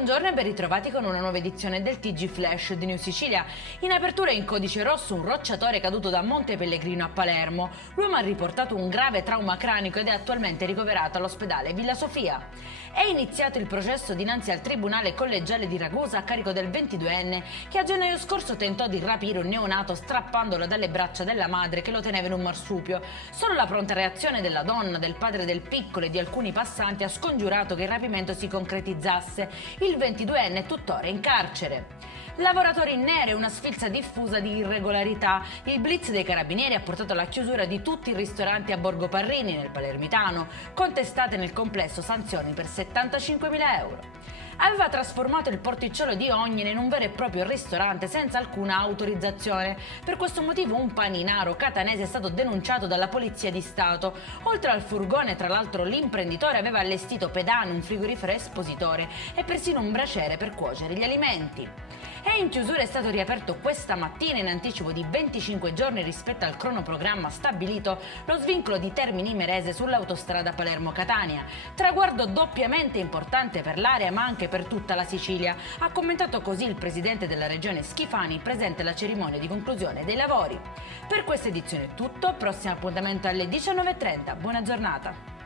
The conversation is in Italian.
Buongiorno e ben ritrovati con una nuova edizione del TG Flash di New Sicilia. In apertura in codice rosso un rocciatore caduto da Monte Pellegrino a Palermo. L'uomo ha riportato un grave trauma cranico ed è attualmente ricoverato all'ospedale Villa Sofia. È iniziato il processo dinanzi al Tribunale Collegiale di Ragusa a carico del 22enne che a gennaio scorso tentò di rapire un neonato strappandolo dalle braccia della madre che lo teneva in un marsupio. Solo la pronta reazione della donna, del padre del piccolo e di alcuni passanti ha scongiurato che il rapimento si concretizzasse. Il 22enne è tuttora in carcere. Lavoratori in nero e una sfilza diffusa di irregolarità. Il blitz dei carabinieri ha portato alla chiusura di tutti i ristoranti a Borgo Parrini, nel Palermitano, contestate nel complesso sanzioni per 75.000 euro. Aveva trasformato il porticciolo di Ognina in un vero e proprio ristorante senza alcuna autorizzazione. Per questo motivo un paninaro catanese è stato denunciato dalla Polizia di Stato. Oltre al furgone, tra l'altro, l'imprenditore aveva allestito pedane, un frigorifero espositore e persino un braciere per cuocere gli alimenti. E in chiusura è stato riaperto questa mattina in anticipo di 25 giorni rispetto al cronoprogramma stabilito lo svincolo di Termini Imerese sull'autostrada Palermo-Catania. Traguardo doppiamente importante per l'area ma anche per tutta la Sicilia. Ha commentato così il presidente della regione Schifani presente alla cerimonia di conclusione dei lavori. Per questa edizione è tutto, prossimo appuntamento alle 19:30. Buona giornata.